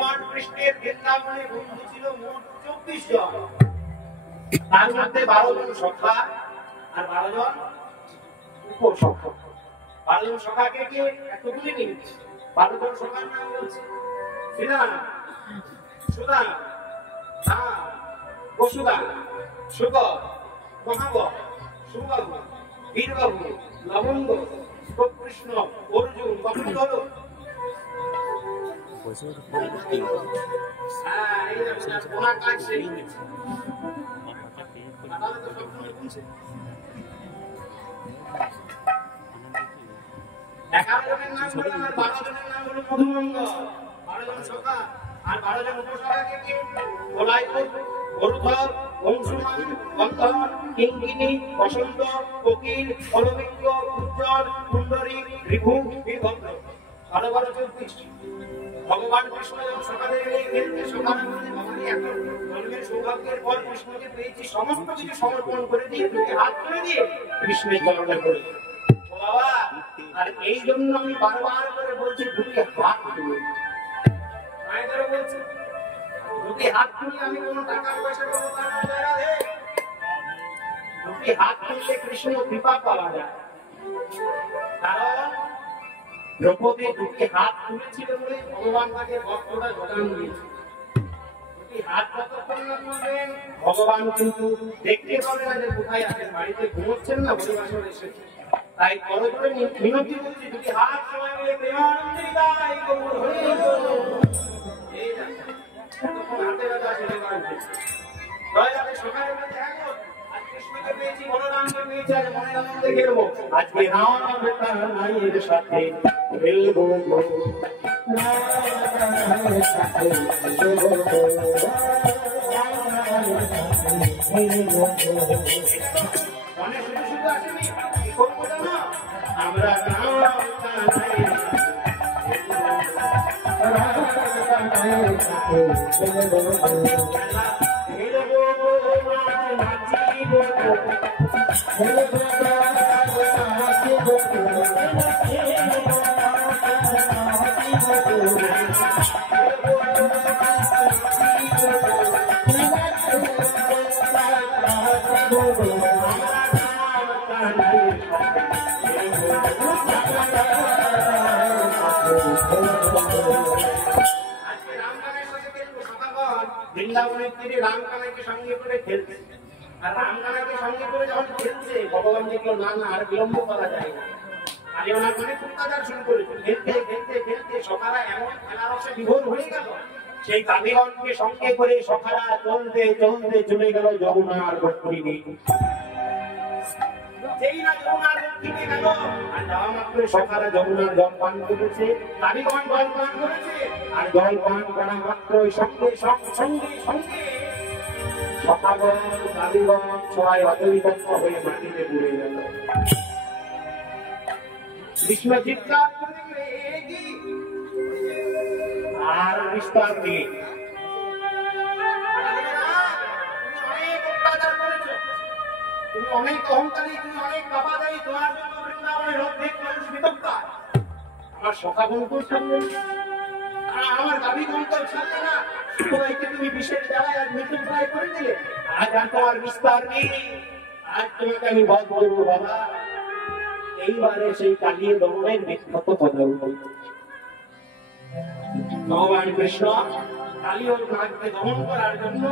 ভগবান কৃষ্ণের বৃন্দাবনে বন্ধু ছিল মোট 24 জন। তার মধ্যে 12 জন সখা আর 12 জন উপসখা। 12 জন সখাকে কে এতগুলি নিন? 12 জন সখার নাম বলছে সিনা, সুদা, বসুদা, সুগর, মহাবর, সুবাবু, বীরবাবু, লবঙ্গ, কৃষ্ণ, অর্জুন, কখন হলো? ওনার কাজ সেই। তাহলে তো সবসময় বলছে 11 জনের নাম হলো আর 12 জনের নাম হলো মধুমঙ্গ। 12 জন সখা আর 12 জন উপসখাকে কি? গোলাইপুর, গরুধর, বংশুমান, বন্ধন, কিঙ্কিনি, বসন্ত, কোকিল, অলবিঙ্গ, উজ্জ্বল, কুণ্ডরী, রিভু, বীরভদ্র। 12 24। ভগবান কৃষ্ণ যখন সকালের খেলতে সকালে ভগবান এখন জন্মের সৌভাগ্যের পর কৃষ্ণকে পেয়েছি, সমস্ত কিছু সমর্পণ করে দিয়ে দুটি হাত করে দিয়ে কৃষ্ণের চরণে পড়ে বাবা। আর এই জন্য আমি বারবার করে বলছি দুটি হাত তুলে। মায়েরা বলছে দুটি হাত তুলে আমি কোনো টাকা পয়সা পাবো তা না, রাধে। দুটি হাত তুললে কৃষ্ণ কৃপা পাওয়া যায়। কারণ দ্রৌপদী দুটি হাত তুলেছিল বলে ভগবান তাকে ভক্তটা যোগান দিয়েছে। দুটি হাত যতক্ষণ না তুলবেন ভগবান কিন্তু দেখতে পাবে না যে কোথায় আছেন, বাড়িতে ঘুমোচ্ছেন না পরিবাসন এসেছে। তাই করজোড়ে মিনতি করছি দুটি হাত সবাই মিলে প্রেমানন্দে গাই গৌর হরি বল। এই দেখো এতক্ষণ হাতে ব্যথা চলে গেছে। জয় রাধে। সকালে বলতে হ্যাঁ গো, আজ কৃষ্ণকে পেয়েছি, বলরামকে পেয়েছি, আজ মনের আনন্দে খেলবো। আজকে রাম মায়ের সাথে খেলবো, রামের সাথে খেলবো। মনে শুধু শুধু আসেনি, কি করবো জানো? আমরা বৃন্দাবনের তীরে রামকানাইকে সঙ্গে করে খেলছে। আর রামকানাইকে সঙ্গে করে যখন খেলছে ভগবান দেখলো না না আর বিলম্ব করা যায় না, আগে ওনার মনে কুত্তাচার শুরু করেছে। খেলতে খেলতে খেলতে সখারা এমন খেলারসে বিভোর হয়ে গেল, সেই কাদিগণকে সঙ্গে করে সখারা চলতে চলতে চলে গেল যমুনার দক্ষিণে। যেই না যমুনার দক্ষিণে গেল আর যাওয়া মাত্র সখারা যমুনার জল পান করেছে, কাদিগণ জল পান করেছে। আর জল পান করা মাত্র সঙ্গে সঙ্গে সঙ্গে সখাগণ কাদিগণ সবাই অচৈতন্য হয়ে মাটিতে পড়ে গেল। কৃষ্ণ চিৎকার করে আর বিস্তার নেই। তুমি অনেক অহংকারী, তুমি অনেক পাপাদারী, তোমার জন্য বৃন্দাবনের অর্ধেক মানুষ বিতক্তা। আমার সখা বন্ধুর সামনে আমার দাবি বন্ধুর সামনে না সবাইকে তুমি বিশেষ জ্বালায় আর মৃত্যু প্রায় করে দিলে। আজ আর তোমার বিস্তার নেই, আজ তোমাকে আমি বধ করবো বাবা। এইবারে সেই কালিয়ে দমনের বিখ্যাত কথা ভগবান কৃষ্ণ কালীয় নাগকে দমন করার জন্য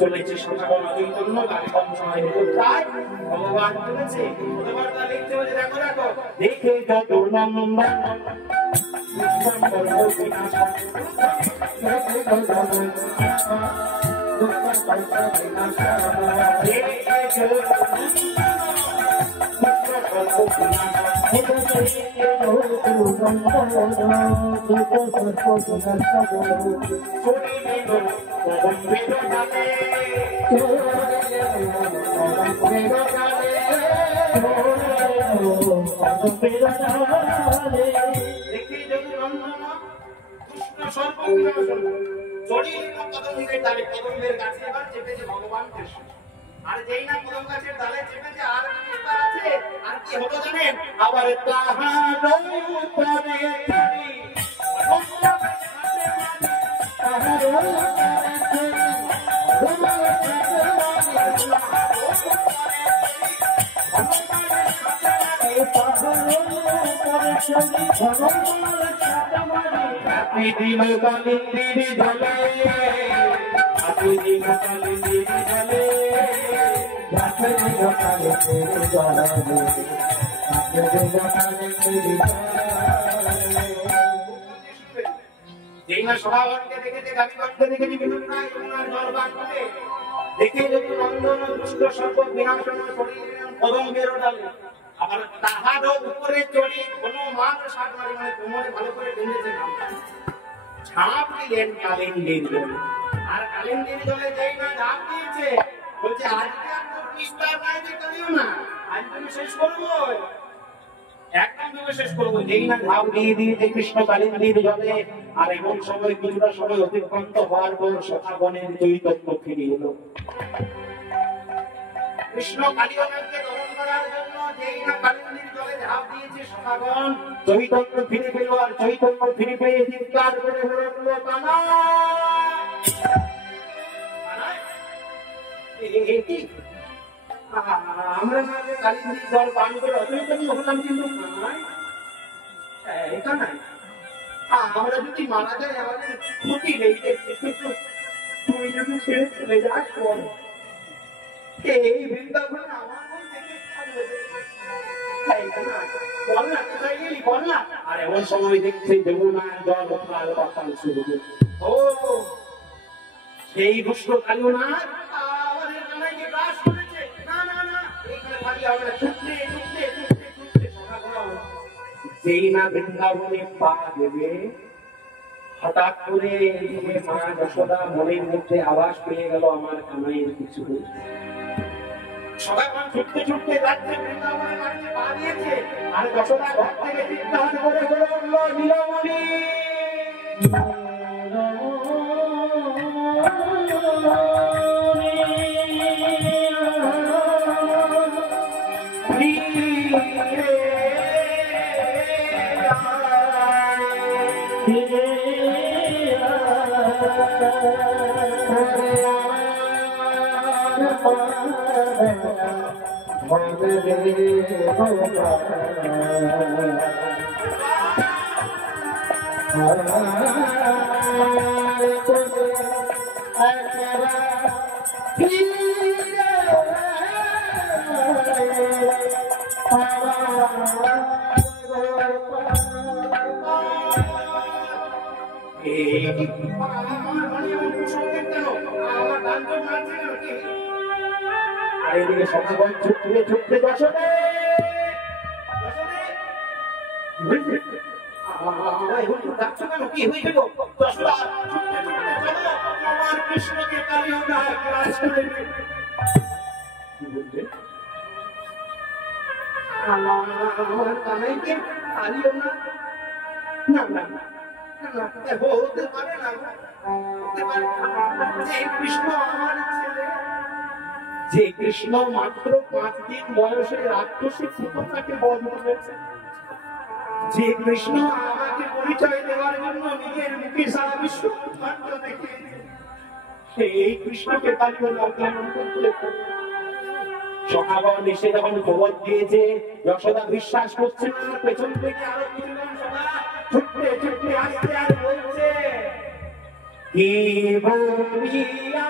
চলেছে। সকাল জন্য কালীগণ সবাই প্রায় ভগবান চলেছে। দেখতে বলে দেখো দেখো দেখে যত নন্দন ভগবান কৃষ্ণ আর যেই না কদম গাছের ডালে চেপেছে আর বিস্তার আছে। আর কি হলো জানেন? আবার তাহার সভাগণকে দেখেছে, গাভীগণকে দেখেছে, বিভিন্ন জল পান করে দেখে যদি নন্দন দুষ্ট সর্ব বিনাশন করিলেন কদম্বের ডালে। আবার তাহারও উপরে চড়ি কোনো মাছ সাত মারি মানে কোমরে ভালো করে বেঁধেছে ঝাঁপ দিলেন কালিন্দির জলে। আর কালিন্দির জলে যেই না ঝাঁপ দিয়েছে বলছে আজকে আর তো নিস্তার নাই যে করিও না, আজ তুমি শেষ করবো, একদম তুমি শেষ করবো। যেই না ঝাঁপ দিয়ে দিয়েছে কৃষ্ণ কালিন্দির জলে। আর এমন সময় কিছুটা সময় অতিক্রান্ত হওয়ার পর সখাগণের চৈতন্য ফিরে এলো। কৃষ্ণ কালিয়াকে দমন করার জন্য যেই না কালিন্দির জলে ঝাঁপ দিয়েছে সখাগণ, চৈতন্য ফিরে পেল। আর চৈতন্য ফিরে পেয়ে চিৎকার করে বলল আমরা কালিন্দির জল পান করে অচৈতন্য হলাম, কিন্তু এটা নাই, আমরা যদি মারা যাই আমাদের ক্ষতি নেই, তুই যদি ছেড়ে চলে যাস এই বৃন্দাবনে আমার বল না কোথায় গেলি বল না। আর এমন সময় দেখছে যমুনার জল উত্তাল পাতাল শুরু। ও সেই দুষ্ট কালিনার আমাদের জানাইকে গ্রাস করেছে। না না না, এইখানে খালি আমরা ছুটতে ছুটতে ছুটতে ছুটতে সকাল যেই না বৃন্দাবনে পা দেবে, হঠাৎ করে মা যশোদা মনের মধ্যে আওয়াজ পেয়ে গেল আমার কানাইয়ের কিছু। সবাই ছুটতে ছুটতে যাচ্ছে, বৃন্দাবনের বাড়িতে পা দিয়েছে। আর যশোদা ঘর থেকে চিৎকার করে বলে উঠল নীলমণি। আর এদিকে সকাল ছুটতে ছুটতে যশোদা আমার কৃষ্ণকে কালিও না আমার কানাইকে কালিও না, না না হতে পারে না। যে কৃষ্ণ আমার ছেলে, যে কৃষ্ণ মাত্র 5 দিন বয়সে রাক্ষসী পুত্রকে বধ করেছে, যে কৃষ্ণ আমাকে পরিচয় দেওয়ার জন্য নিজের মুখে সারা বিশ্ব দেখে, সেই কৃষ্ণকে কালিও অজ্ঞান করতে সখাগণ এসে যখন খবর দিয়েছে, যশোদা বিশ্বাস করছে না। পেছন থেকে আরো কিছুজন সদা ছুটতে ছুটতে আসতে আর বলছে কি বলিয়া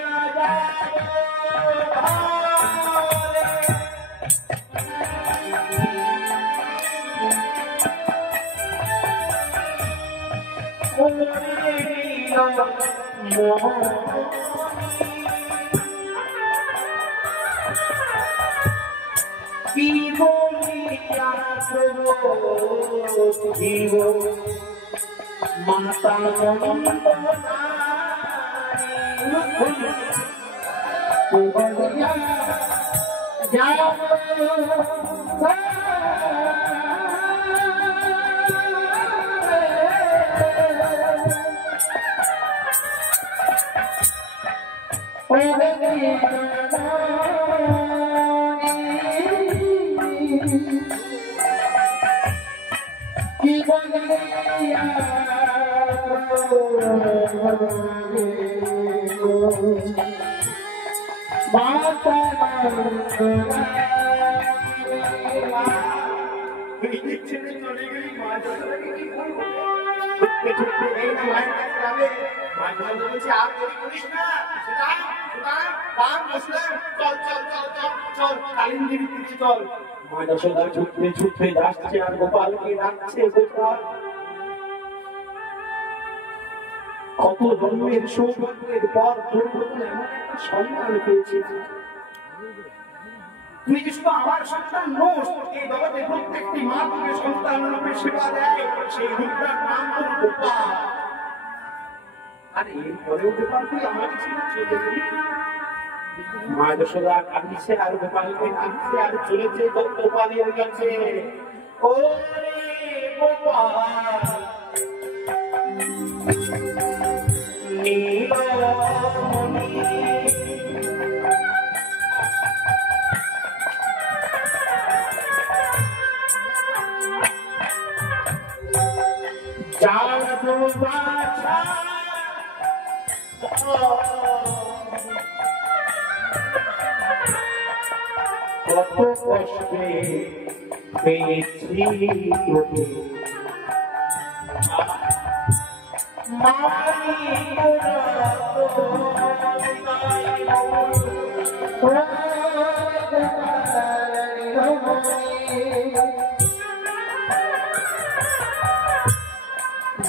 কি বলিয়া জীব মাতা কি বলিয়া মাতা ছেড়ে চলে গেলি মা যশোদাকে কি করবো? ছুটতে ছুটতে এই না মায়ের কাছে যাবে। মা যশোদা বলছে আর দেরি করিস না, সুদাম সুদাম রাম বসলাম, চল চল চল চল চল কালিন্দির দিকে চল। মা যশোদা ছুটতে ছুটতে যাচ্ছে আর গোপালকে ডাকছে, গোপাল কত জন্মের সৌভাগ্যের পর তোর প্রতি এমন একটা সন্তান পেয়েছি। তুই যে শুধু আমার সন্তান নোস, এই জগতে প্রত্যেকটি মা তোকে সন্তান রূপে সেবা দেয়, সেই রূপটার নাম তোর গোপাল। আরে এরপরেও গোপাল তুই আমাকে ছেড়ে চলে গেলি। মা যশোদা কাঁদছে আর গোপালকে কাঁদছে আর চলেছে গোপালের কাছে। ওরে গোপাল নীলমণি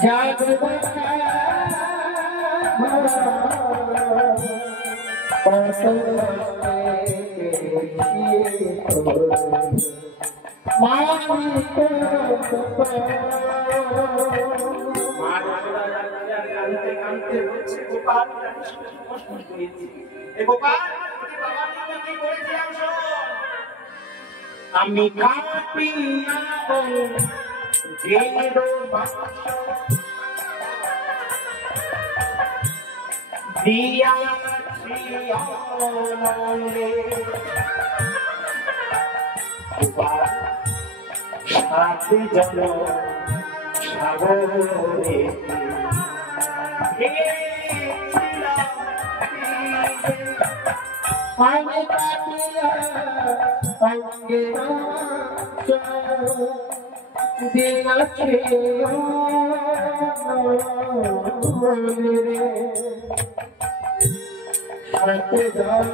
জাদু বাছা কত কষ্টে পেয়েছি তোকে আমি কাঁপিয়া দিয়াছি অনলে সাথে জল সাগরে আমি কাটিয়া অঙ্গে দিয়াছি অনলে সাথে জল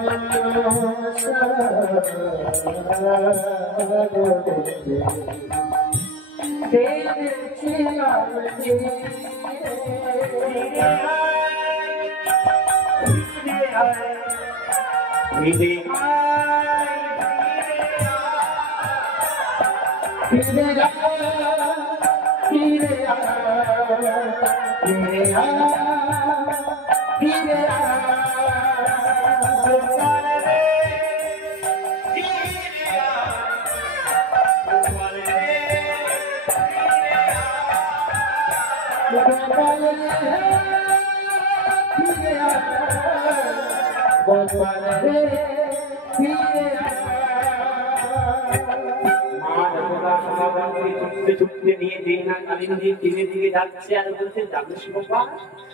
ছুটতে নিয়ে যেই না কালিন্দির তীরে দিকে যাচ্ছে আর বলছে জানিস গোপাল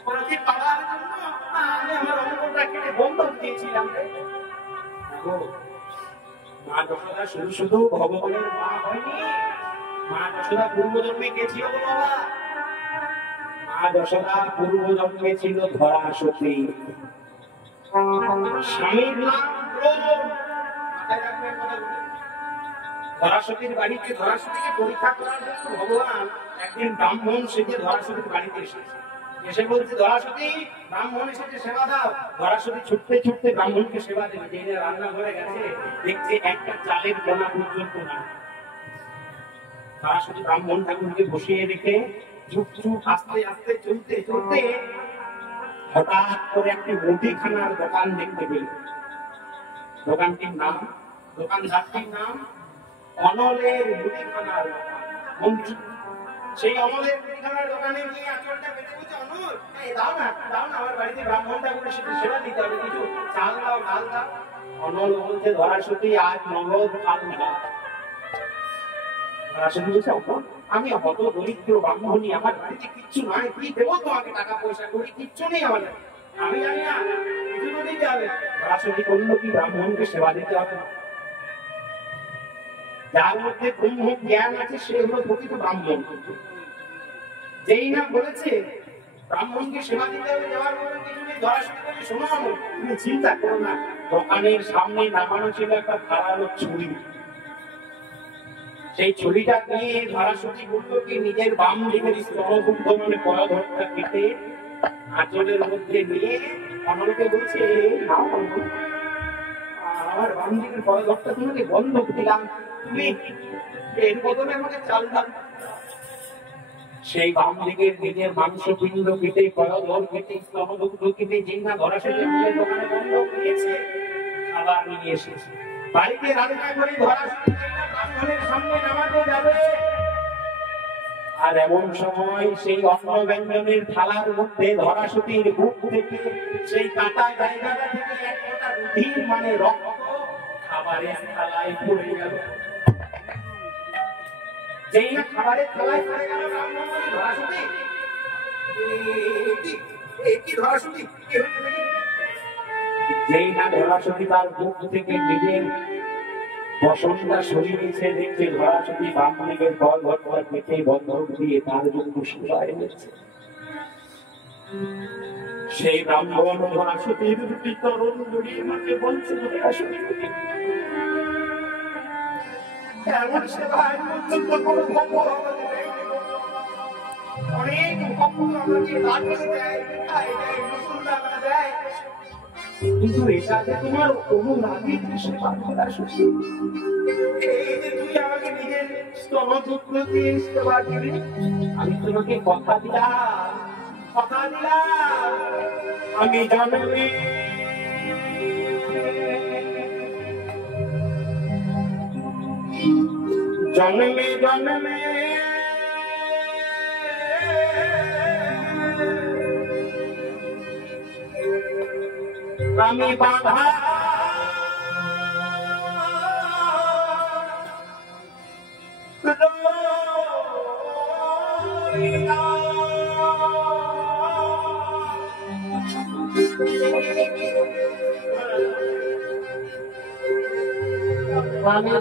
ওনাকে পাওয়ার জন্য আমি আমার অঙ্গটা কেটে বন্ধক দিয়েছিলাম রে। মা যশোদা শুধু শুধু ভগবানের মা হয়নি, মা যশোদা পূর্বজন্মে কে ছিল গো বাবা? মা যশোদা পূর্বজন্মে ছিল ধরা সতী। স্বামীর নাম দ্রোণ। মাথায় রাখবেন কথাগুলো। ধরাসতীর বাড়িতে ধরাসতীকে পরীক্ষা করার জন্য ভগবান একদিন ব্রাহ্মণ সেজে ধরাসতীর বাড়িতে এসেছে। এসে বলছে ধরাসতী ব্রাহ্মণ এসেছে সেবা দাও। ধরাসতী ছুটতে ছুটতে ব্রাহ্মণকে সেবা দেবে। যে রান্না ঘরে গেছে দেখছে একটা চালের কোনা পর্যন্ত না। ধরাসতী ব্রাহ্মণ ঠাকুরকে বসিয়ে রেখে চুপ চুপ আস্তে আস্তে চলতে চলতে হঠাৎ করে একটি মুদিখানার দোকান দেখতে পেল। দোকানটির নাম, দোকানদারটির নাম অনলের মুদিখানার মন্ত্রী। সেই অনলের মুদিখানার দোকানে গিয়ে আঁচলটা পেতে বলছে, অনল দাও না আমার বাড়িতে ব্রাহ্মণ ঠাকুরের সাথে সেবা দিতে হবে, কিছু চাল দাও ডাল দাও। অনল বলছে ধরাসতী আজ নগদ কাল না। ধরাসতী বলছে অনল আমি হত দরিদ্র ব্রাহ্মণী, আমার বাড়িতে কিচ্ছু নাই, কি দেবো তোমাকে, টাকা পয়সা করি কিচ্ছু নেই আমার, আমি জানি না কিছু তো দিতে হবে। সরাসরি করলো কি, ব্রাহ্মণকে সেবা দিতে হবে। যার মধ্যে ব্রহ্ম জ্ঞান আছে সে হলো প্রকৃত ব্রাহ্মণ। যেই না বলেছে ব্রাহ্মণকে সেবা দিতে হবে, যাওয়ার মধ্যে কিছু নেই, ধরাশোনা করে শোনো, তুমি চিন্তা করো না। দোকানের সামনে নামানো ছিল একটা ধারালো ছুরি, সেই ছুরিটা নিয়ে ধরাশোনা করলো কি, নিজের বাম দিকের স্তনভুক্ত মানে পয়ধরটা কেটে আঁচলের মধ্যে নিয়ে অনলকে বলছে, আমার বাম দিকের পয়ধরটা তোমাকে বন্ধক দিলাম, তুমি এর বদলে আমাকে চাল দাও। সেই বাম দিকের নিজের মাংসপিণ্ড কেটে, পয়ধর কেটে, স্তনভুক্ত কেটে, যেই না ধরাশোনা করে দোকানে বন্ধক দিয়েছে, খাবার নিয়ে এসেছে বাড়িতে রান্না করে ধরাশোনা ব্রাহ্মণের সামনে নামাতে যাবে। আর এমন সময় সেই অন্ন ব্যঞ্জনের থালার মধ্যে ধরাসুতির বুক থেকে, সেই কাটা জায়গাটা থেকে এক ফোঁটা রুধির মানে রক্ত খাবারের থালায় পড়ে গেল। যেই না খাবারের থালায় পড়ে গেল, ব্রাহ্মণ বলে, ধরাসুতি কি ধরাসুতি কি হয়েছে দেখি। যেই না ধরাসুতি তার বুক থেকে নিজের বসনটা সরিয়েছে, দেখছে ধরাসুতি বাম দিকের পয়ধরটা কেটে বন্ধক দিয়ে তার জন্য সেবা এনেছে। সেই ব্রাহ্মণ ধরাসুতির দুটি তরণ জড়িয়ে মাকে বলছে, ধরাসুতি এমন সেবা পর্যন্ত কোনো ভক্ত আমাকে দেয়, অনেক ভক্ত আমাকে লাড্ডু দেয়, মিঠাই দেয়, রসগোল্লা দেয়, কিন্তু এটা যে তোমার অনুরাগের সেবা ধরাসুতি, এই যে তুই আমাকে নিজের স্তনভুক্ত দিয়ে সেবা দিবি, আমি তোমাকে কথা দিলাম, আমি জন্মে জন্মে জন্মে আমি বাধা আমি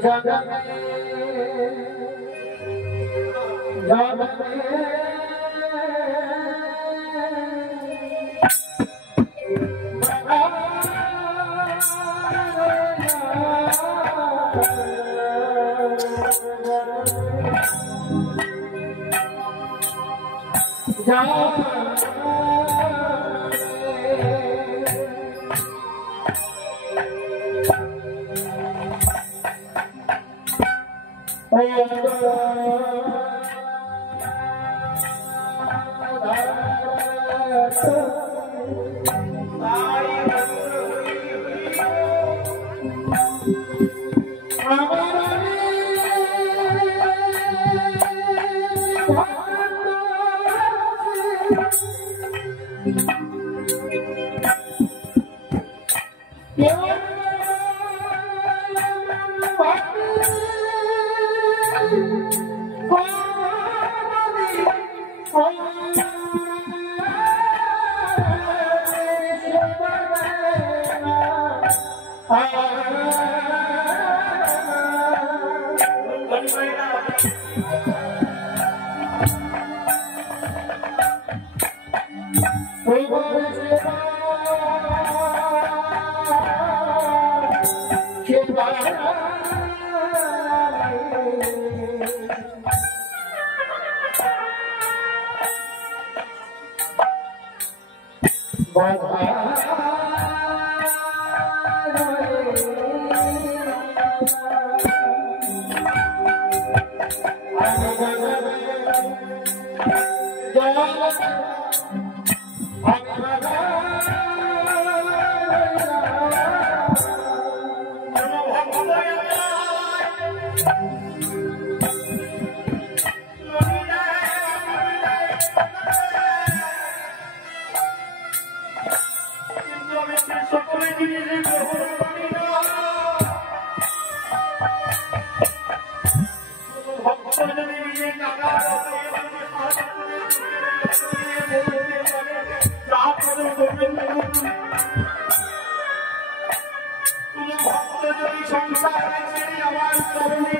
সংসার ছেড়ে আমার তরুণী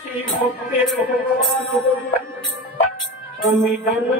সেই ভক্তের আমি জানি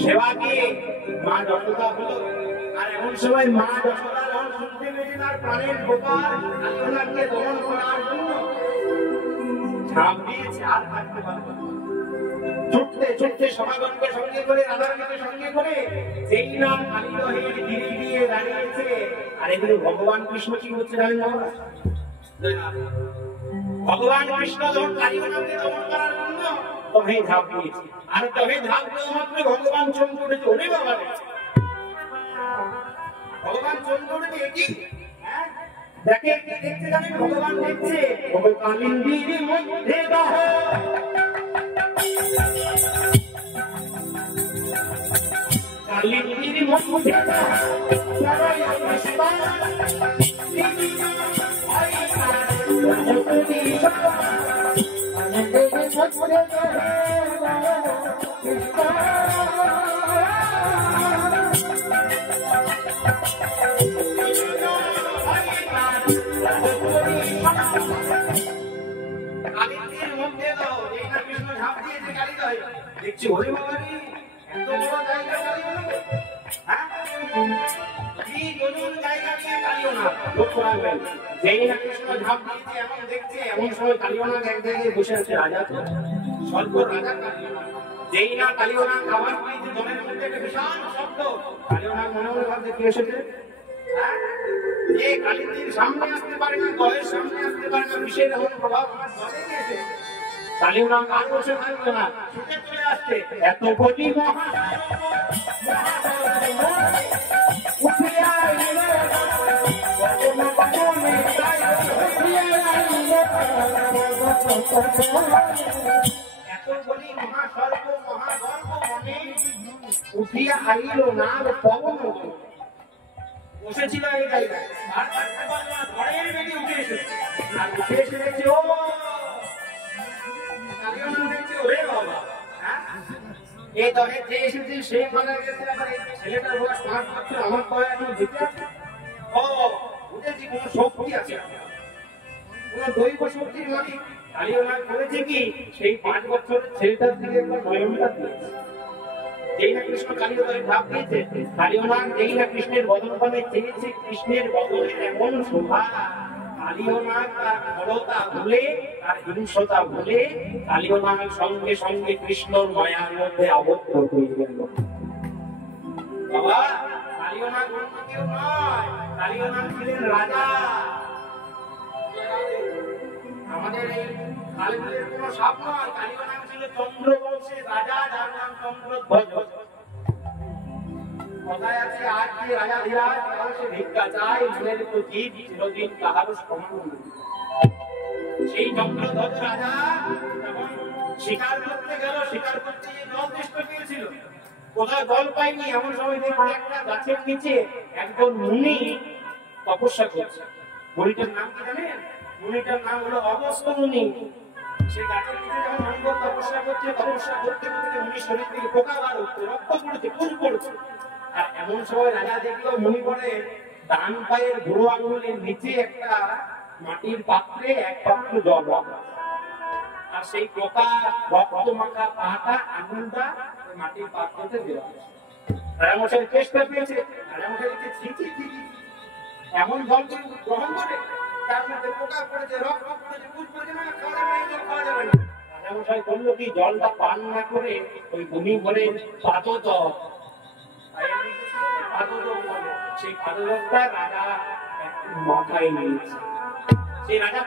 সেবা কি মা যশোদা হলো আর এমন সময় মা যশোদা যখন শুনতে পেয়েছে তার প্রাণের গোপাল কালিয়াকে দমন করার জন্য ঝাঁপ দিয়েছে আর থাকতে পারবে ছুটতে ছুটতে সমাগমকে সঙ্গে করে রাধারানীকে সঙ্গে করে যেই নাম কালিদহের ধীরে দিয়ে দাঁড়িয়েছে আর এগুলো ভগবান কৃষ্ণ কি হচ্ছে জানেন না ভগবান কৃষ্ণ যখন কালিদহকে দমন করার জন্য তবে ঝাঁপ দিয়েছে আর তবে ঝাঁপ দেওয়া মাত্র ভগবান চমকে উঠেছে ওরে বাবা ভগবান চমকে উঠেছে কি দেখে দেখতে জানেন ভগবান দেখছে কালিন্দির মধ্যে দাহ কালিন্দির মধ্যে দেখছি ওরে বাবা এত বড় জায়গা যেই না কৃষ্ণ ঝাঁপ দিয়েছে এমন দেখছে এমন সময় কালিয়নাগ এক জায়গায় বসে আছে রাজা তো স্বল্প রাজা যেই না কালিয়নাগ খাবার পেয়েছে জলের মধ্যে একটা বিশাল শব্দ কালিয়নাগ মনে মনে ভাবছে কি এসেছে যে কালিন্দির সামনে আসতে পারে না দলের সামনে আসতে পারে না বিষের এমন প্রভাব আমার দলে এসেছে কালিয়নাগ আর বসে থাকবে না ছুটে চলে আসছে এত কোটি মহা উঠিয়া আইল না পবন বসেছিল এই জায়গায় আর থাকতে পারলো না ঘরের বেদি উঠে এসেছে আর উঠে এসে দেখছে ও দেখছে ওরে বাবা এই দলে যে এসেছে সে মারা গেছে আবার এই ছেলেটার বয়স 5 বছর আমার তো এখন বেঁচে আছে ও বুঝেছি কোন শক্তি আছে কোন দৈব শক্তির মানে কালিয়নাগ করেছে কি সেই 5 বছরের ছেলেটার থেকে একবার নয়নটা দিয়েছে যেই না কৃষ্ণ কালিয়নাগের ধাপ দিয়েছে কালিয়নাগ যেই না কৃষ্ণের বদন পানে চেয়েছে কৃষ্ণের বদনের এমন শোভা কালিয়নাগ তার খরতা ভুলে তার হিংসতা ভুলে কালিয়নাগ সঙ্গে সঙ্গে কৃষ্ণর মায়ার মধ্যে আবদ্ধ হয়ে গেল বাবা কালিয়নাগ অন্য কেউ নয় কালিয়নাগ ছিলেন রাজা আমাদের এই কালীপুরের কোন সাপ নয়, কালীর নাম ছিল চন্দ্রবংশের রাজা, যার নাম চন্দ্রধ্বজ। কথায় আছে আজ যে রাজা ধীরাজ কাল সে ভিক্ষা চায়, মনের প্রতি চিরদিন তাহার সমান। সেই চন্দ্রধ্বজ রাজা যখন শিকার করতে গেল, শিকার করতে গিয়ে জল তেষ্টা পেয়েছিল, কোথাও জল পাইনি, এমন সময় দেখি একটা গাছের নিচে একজন মুনি তপস্যা করছে। মুনিটার নাম কি জানেন? মুনিটার নাম হলো অগস্ত্য মুনি। সেই গাছের নিচে যখন মুনি তপস্যা করছে, তপস্যা করতে করতে মুনি শরীর থেকে পোকা বার হচ্ছে, রক্ত পড়ছে, খুন পড়ছে। আর এমন সময় রাজা দেখলো মুনি বলে ডান পায়ের বুড়ো আঙুলের নিচে একটা মাটির পাত্রে এক পাত্র জল রাখা, আর সেই পোকা রক্ত মাখা পাটা আঙুলটা মাটির পাত্রতে দেওয়া। রাজামশাই চেষ্টা পেয়েছে, রাজামশাই এমন জল গ্রহণ করে তার মধ্যে পোকা পড়েছে, রক্ত পড়েছে, খুন পড়েছে, না খাওয়া যাবে না। রাজামশাই বললো কি জলটা পান না করে ওই মুনি বলে পাদত, সেই পাদকটা রাজা মাথায় নিয়েছে। সেই রাজা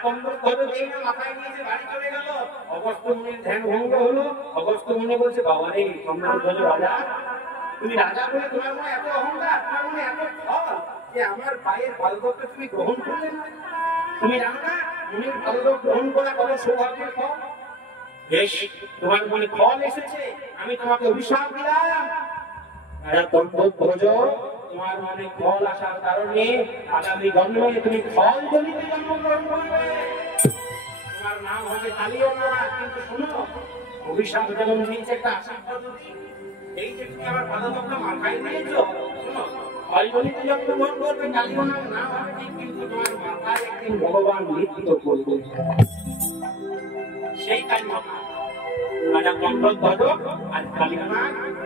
মাথায় নিয়েছে, বাড়ি চলে গেল। অগস্ত্য মুনির ধ্যান ভঙ্গ হলো। অগস্ত্য মুনি বলছে, বাবা রে চন্দ্রধ্বজ রাজা, তুমি রাজা বলে তোমার মনে এত অহংকার, তোমার মনে এত ফল যে আমার পায়ের পাদকটা তুমি গ্রহণ করলে না? তুমি জানো না মুনির পাদক গ্রহণ করা কত সৌভাগ্যের ফল? বেশ, তোমার মনে ফল এসেছে, আমি তোমাকে অভিশাপ দিলাম। রাজা চন্দ্রধ্বজ, তোমার মনে ফল আসার কারণে আগামী জন্মে তুমি ফল জনিত জন্মগ্রহণ করবে, তোমার নাম হবে কালীয়না। কিন্তু শোনো, অভিশাপ যেমন দিয়েছে একটা আশীর্বাদ দিই, এই যে তুমি আমার পাদপটা মাথায় নিয়েছো, শোনো ফল জনিত জন্মগ্রহণ করবে, কালীয়নার নাম হবে ঠিক, কিন্তু তোমার মাথায় একদিন ভগবান নৃত্য করবে। সেই কালীয়না রাজা চন্দ্রধ্বজ আর কালীয়না,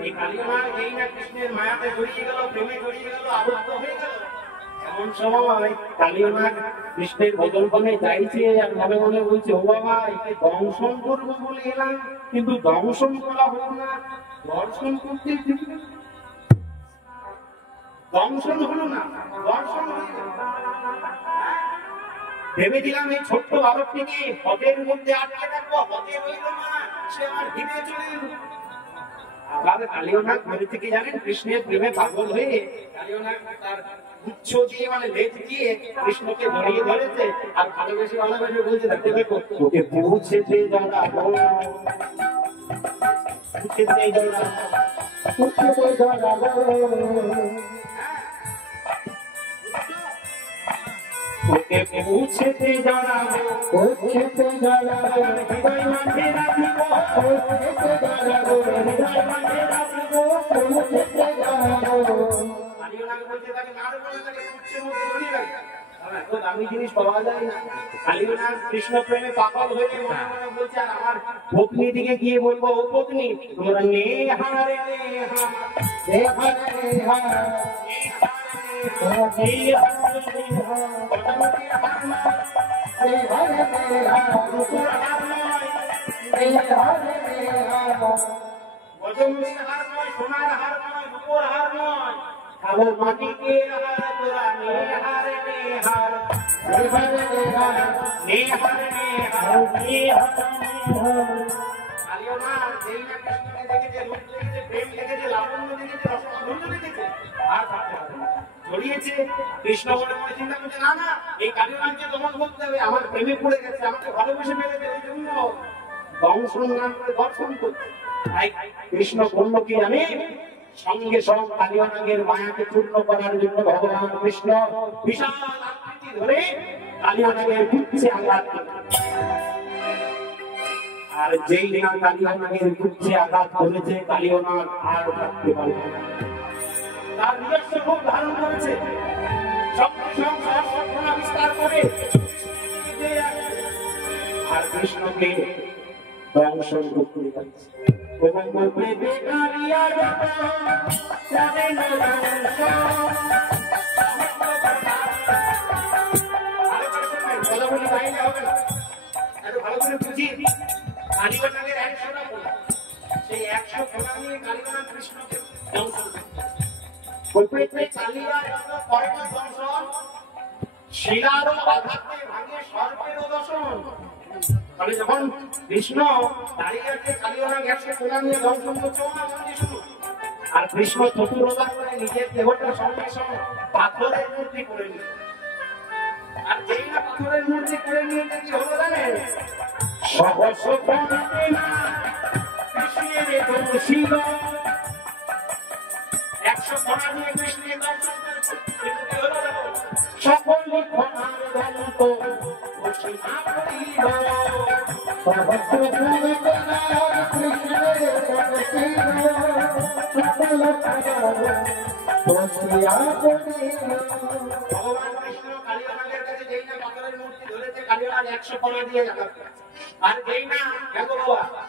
এই কালীয়না এই না কৃষ্ণের মায়াতে জড়িয়ে গেল, প্রেমে জড়িয়ে গেল, আবদ্ধ হয়ে গেল। এমন সময় কালীয়না কৃষ্ণের বদল বনে চাইছে, আর মনে মনে বলছে, ও বাবা একে দংশন করবো বলে এলাম, কিন্তু দংশন করা হলো না, দর্শন করতে দংশন হলো না, দর্শন হয়ে গেল। ভেবেছিলাম এই ছোট্ট বালকটিকে হদের মধ্যে আটকে রাখবো, হদে রইল না, সে আমার ভিড়ে চলে এলো। আবার কালীয়নাথ বলে থেকে জানেন, কৃষ্ণের প্রেমে পাগল হয়ে কালীয়নাথ তার উচ্চ দিয়ে মানে লেজ দিয়ে কৃষ্ণকে জড়িয়ে ধরেছে, আর ভালোবেসে ভালোবেসে বলছে, দেখো দেখো ওকে পৌঁছেতে জানাবো, পৌঁছেতে জানাবো, পৌঁছেতে জানাবো, ওকে পৌঁছেতে জানাবো, পৌঁছেতে জানাবো, হৃদয় মাঝে রাখিব, পৌঁছেতে জানাবো, হৃদয় মাঝে রাখিব, পৌঁছেতে জানাবো। কালীয়নাথ বলছে, তাকে নাড়ু করে তাকে উচ্চের মধ্যে ধরে রাখে, এত দামি জিনিস পাওয়া যায় না। কালীয়নাথ কৃষ্ণ প্রেমে পাগল হয়ে মনে মনে বলছে, আর আমার পত্নী দিকে গিয়ে বলবো, ও পত্নী তোমরা নেহা রে নেহা, নেহা রে নেহা, সোনার হার নয়, রূপোর হার নয়, খাবো মাটিকে হার, তোরা নেহার নেহার, নেহার নেহার, নেহার নেহার, নেহার নেহার। কালীয়নাথ যেই না কৃষ্ণকে দেখেছে, রূপ দেখেছে, প্রেম দেখেছে, লাবণ্য দেখেছে, রসমাধুর্য দেখেছে, আর থাকতে পারে না, জড়িয়েছে। কৃষ্ণ মনে মনে চিন্তা করছে, না না এই কালীয়নাথকে দমন করতে হবে, আমার প্রেমে পড়ে গেছে, আমাকে ভালোবেসে ফেলেছে, ওই জন্য দংশন না করে দর্শন করছে। তাই কৃষ্ণ বলল কি জানে, সঙ্গে সঙ্গে কালীয়নাথের মায়াকে চূর্ণ করার জন্য ভগবান কৃষ্ণ বিশাল আকৃতি ধরে কালীয়নাথের কুচ্ছে আঘাত করলেন। আর যেই না কালীয়নাথের কুচ্ছে আঘাত করেছে, কালীয়নাথ আর থাকতে পারল না, তার নিজস্ব রূপ ধারণ করেছে, সঙ্গে সঙ্গে সহস্রঘ্ন বিস্তার করে আর কৃষ্ণকে দংশন করতে পারছে। শিলারও আঘাতে ভাঙে সর্পেরও দর্শন, তাহলে যখন কৃষ্ণ দাঁড়িয়ে আছে কালিয়ানাগ 100 কোনা নিয়ে দর্শন করছে আর কৃষ্ণ চতুরতা করে নিজের দেহটা সঙ্গে সঙ্গে পাথরের মূর্তি করে নিল। আর যেই না পাথরের মূর্তি করে নিয়েছে কি হলো জানেন? সহস্র প্রণামে না কৃষ্ণের দর্শিল 100 কোনা নিয়ে কৃষ্ণের দর্শন করেছে। কিন্তু কি হলো জানো? সকল কোনার দন্ত ঘোষণা করিল সহস্র প্রণামে না কৃষ্ণের দর্শিল সকল ভগবান কৃষ্ণ কালিয়ানাগের কাছে যেই না পাথরের মূর্তি ধরেছে কালিয়ানাগ 100 কোনা দিয়ে আঘাত করেছে। আর যেই না দেখো বাবা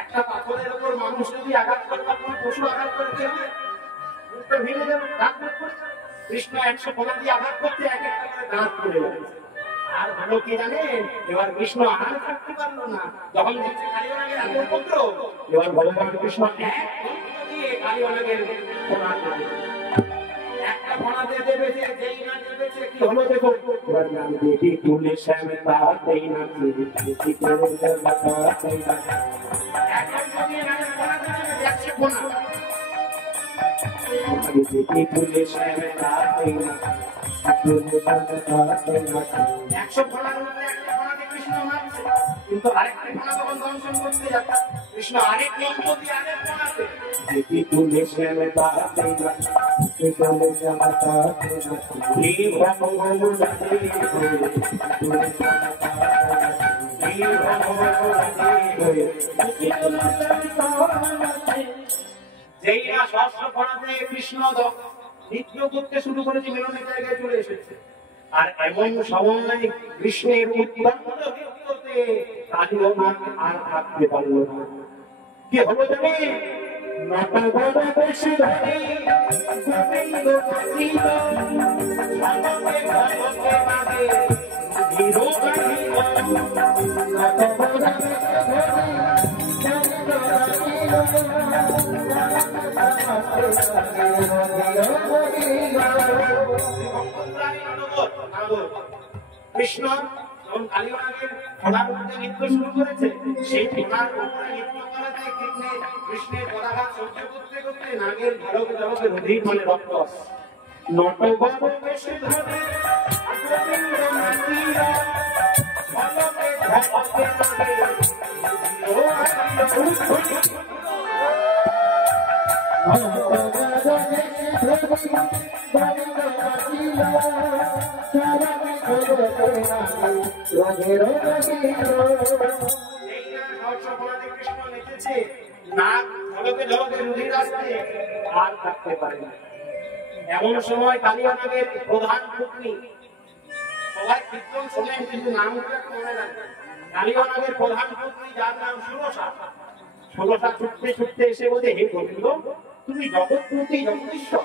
একটা পাথরের উপর মানুষ যদি আঘাত করে বা কোনো পশু আঘাত করে মুখটা ভেঙে যাবে, দাঁত বের করে যাবে। কৃষ্ণ 100 কোনা দিয়ে আঘাত করতে এক একটা করে দাঁত পড়ে যাবে। আর হলো কি জানেন? এবার কৃষ্ণ আর থাকতে পারলো না, যখন দেখছে কালিয়ানাগের এত উপদ্রব, এবার ভগবান কৃষ্ণ এক দন্ত দিয়ে কালিয়ানাগের কোনা একটা কোনাতে দেবেছে, যেই না দেবেছে কি হলো দেখো। এবার নাম দেখি তুলে শ্যামে তাতেই না দেখি করে বাতাতেই না এখন যদি নামের কোনাতে দেখছে কোনা দেখি তুলে শ্যামে তাতেই না 100 কোনার মধ্যে একটা কোনাতে কৃষ্ণ মারছে, কিন্তু আরেকটা কোনা তখন দংশন করতে যাচ্ছে। কৃষ্ণ আরেক দন্ত দিয়ে আরেক কোনাতে দেখি তুলে শ্যামে তাতেই না যেই না সহস্র কোনাতে কৃষ্ণ নৃত্য করতে শুরু করেছে, মিলনের জায়গায় চলে এসেছে। আর এমন সময় কৃষ্ণের উৎপন্ন নৃত্যতে কালিয়ানাগ আর থাকতে পারল না। কি হলো জানি? নটবর বেশে ধরে গোবিন্দ নাচিল সঙ্গে ভগতে মাগে ধীর গাহিল নটবর বেশে ধরে গোবিন্দ নাচিল কৃষ্ণ যখন কালিয়ানাগের খোলার মধ্যে নৃত্য শুরু করেছে, সেই খোলার উপরে নৃত্য করাতে কৃষ্ণের পদাঘাত সহ্য করতে করতে নাগের ঝলকে ঝলকে রুধির মানে রক্ত আসছে। নটবর বেশে ধরে গোবিন্দ নাচিল সঙ্গে ভগতে কৃষ্ণ নেচেছে, নাক ঝলকে ঝলকে রুধির আসছে, আর থাকতে পারে না। এমন সময় কালিয়ানাগের প্রধান পত্নী, সবাই কীর্তন শোনেন কিন্তু নামগুলো মনে রাখবেন, কালিয়ানাগের প্রধান পত্নী যার নাম ষোলশা ছুটতে ছুটতে এসে বলছে, হে গোবিন্দ, তুমি জগৎপতি জগদীশ্বর,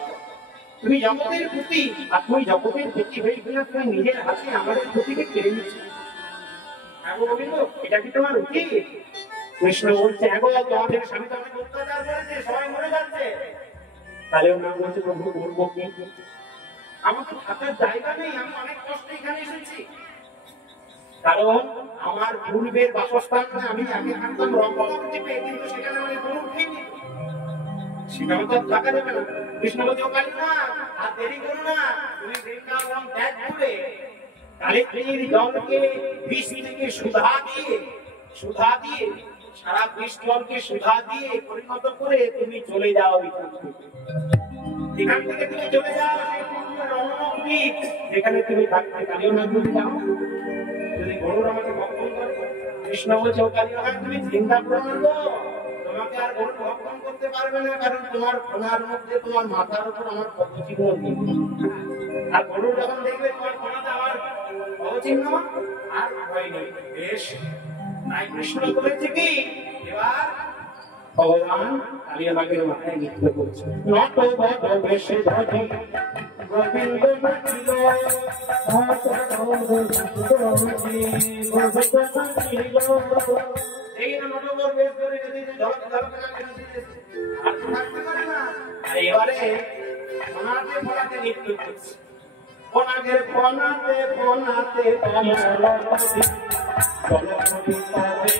তুমি জগতের প্রতি, আর তুমি জগতের প্রতি হয়ে কিনা তুমি নিজের হাতে আমাদের প্রতিকে কেড়ে নিচ্ছ। গোবিন্দ, এটা কি তোমার উচিত? কৃষ্ণ বলছে, হ্যাঁ গো, তোমাদের স্বামী তো অনেক অত্যাচার করেছে, সবাই মরে যাচ্ছে। তাহলেও না বলছে, প্রভু বলবো কি? আমার তো থাকার জায়গা নেই, আমি অনেক কষ্টে এখানে এসেছি। কারণ আমার পূর্বের বাসস্থান আমি আগে থাকতাম রঙ্গদ্বীপে, কিন্তু সেখানে মানে গরুর খেয়ে সেখানে তো থাকা যাবে না। কৃষ্ণ বলছে, কালিয়ানাগ আর দেরি করো না, তুমি বৃন্দাবন ত্যাগ করে কালিন্দীর জলকে বিষ থেকে সুধা দিয়ে সারা বিষ জলকে সুধা দিয়ে পরিণত করে তুমি চলে যাও এখান থেকে তুমি চলে যাও রমণদ্বীপ, যেখানে তুমি থাকতে কালিয়ানাগ যদি যাও, যদি গরুর আমাকে ভক্ষণ করে। কৃষ্ণ বলছে, ও কালিয়ানাগ, তুমি চিন্তা করো না, তোমাকে আর গরু ভক্ষণ করতে পারবে না, কারণ তোমার ফোনার মধ্যে তোমার মাথার উপর আমার পদচিহ্ন নেই। আর গরু যখন দেখবে তোমার ফোনাতে আমার পদচিহ্ন, আর ভয় নেই। বেশ, তাই কৃষ্ণ করেছে কি, এবার ভগবান কালিয়ানাগের মাথায় নৃত্য করছে। নটবর বেশে ধরে গোবিন্দ নাচিল এই নটবর বেশ ধরে এবারে ফোনাতে নৃত্য করছে। ওনাকে ফোনাতে ফোনাতে জলপতি জলপতি তবে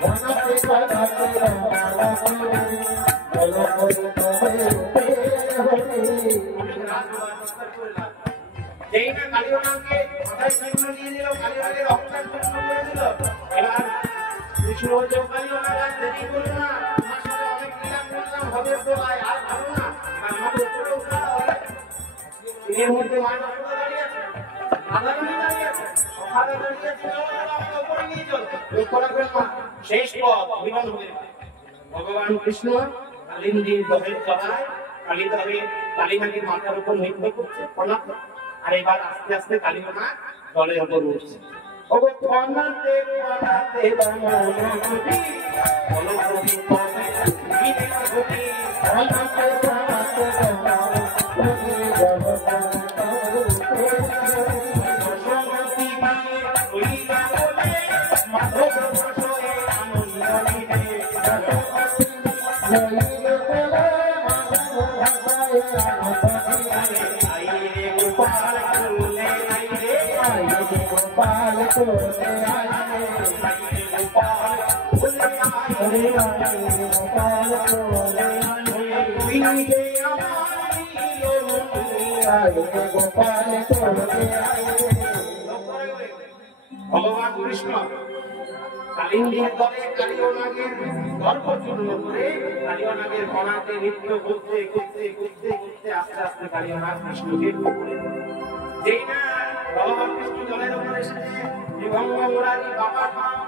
ফোনাতে ফোনাতে জলপতি যেই না কালীনাথকে মাথায় চিহ্ন দিয়ে দিল, কালীনাথের অহংকার চিহ্ন করে দিল। এবার কৃষ্ণ বলছে, কালীনাথ আর দেরি করো না, তোমার সাথে অনেক লীলা করলাম, হবে তো ভাই, আর ভালো না, আমাকে উপরে উঠা হবে। এর মধ্যে মা যশোদা দাঁড়িয়ে আছে, রাধা রানী দাঁড়িয়ে আছে, সখারা দাঁড়িয়ে আছে, আমাকে উপরে নিয়ে চল। লোক করাবেন না, শেষ পথ বিমান হয়ে ভগবান কৃষ্ণ কালিন্দীর দহের তলায় কালীনাথের মাথার উপর নৃত্য করছে, প্রণাম। আর এবার আস্তে আস্তে কালীনাথ জলের উপর উঠছে। ওগো ফোনাতে ফোনাতে জলপতি জলপতি তবে বিদেশপতি ফোনাতে ফোনাতে জলপতি ওইটা বলে মাধব রসে আনন্দ নিবে গোপাল কোলে আইরে গোপাল কোলে আইরে গোপাল কোলে আইরে গোপাল কোলে আইরে গোপাল কোলে আইরে। ভগবান কৃষ্ণ কালিন্দীর দলে কালীনাথের গর্ভচূর্ণ করে কালীনাথের কণাতে নৃত্য করতে করতে করতে করতে আস্তে আস্তে কালীনাথ কৃষ্ণকে করে। যেই না ভগবান কৃষ্ণ জলের উপরে এসেছে, বিভঙ্গ মুরারি বাবা ঠাম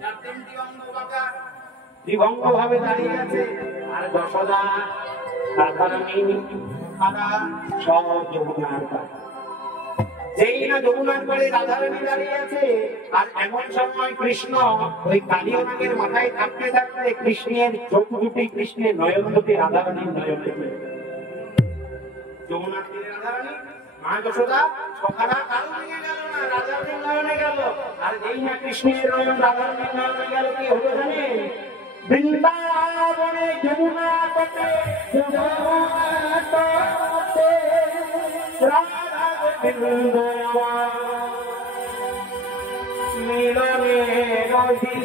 যার তিনটি অঙ্গ বাঁকা বিভঙ্গ ভাবে দাঁড়িয়ে আছে। আর যশোদা রাধারানী খাদা সব যমুনার পাড়ে। যেই না যমুনার পাড়ে রাধারানী দাঁড়িয়ে আছে, আর এমন সময় কৃষ্ণ ওই কালীনাথের মাথায় থাকতে থাকতে কৃষ্ণের চোখ দুটি কৃষ্ণের নয়ন দুটি রাধারানীর নয়নে যমুনার তীরে রাধারানী মা যশোদা সখারা কারো দিকে গেল না, রাধারানীর নয়নে গেল। আর যেই না কৃষ্ণের নয়ন রাধারানীর নয়নে গেল, কি হলো জানেন? বৃন্দাবনে যমুনা তটে রাধা গোবিন্দ মিলনে হরি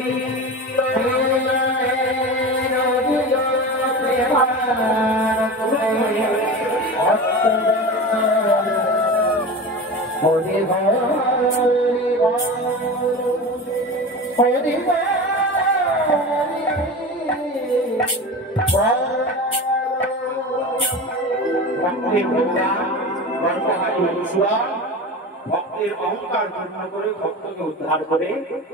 হরি ভক্তের অহংকার পূর্ণ করে ভক্তকে উদ্ধার করে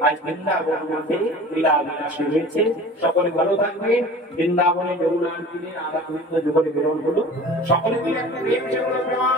আজ বৃন্দাবন মধ্যে লীলা বিলাসে রয়েছে। সকলে ভালো থাকবেন। বৃন্দাবনে যমুনার তীরে রাধা কৃষ্ণ যুগলে বিরোধ হলো, সকলে মিলে একটা প্রেম সেবা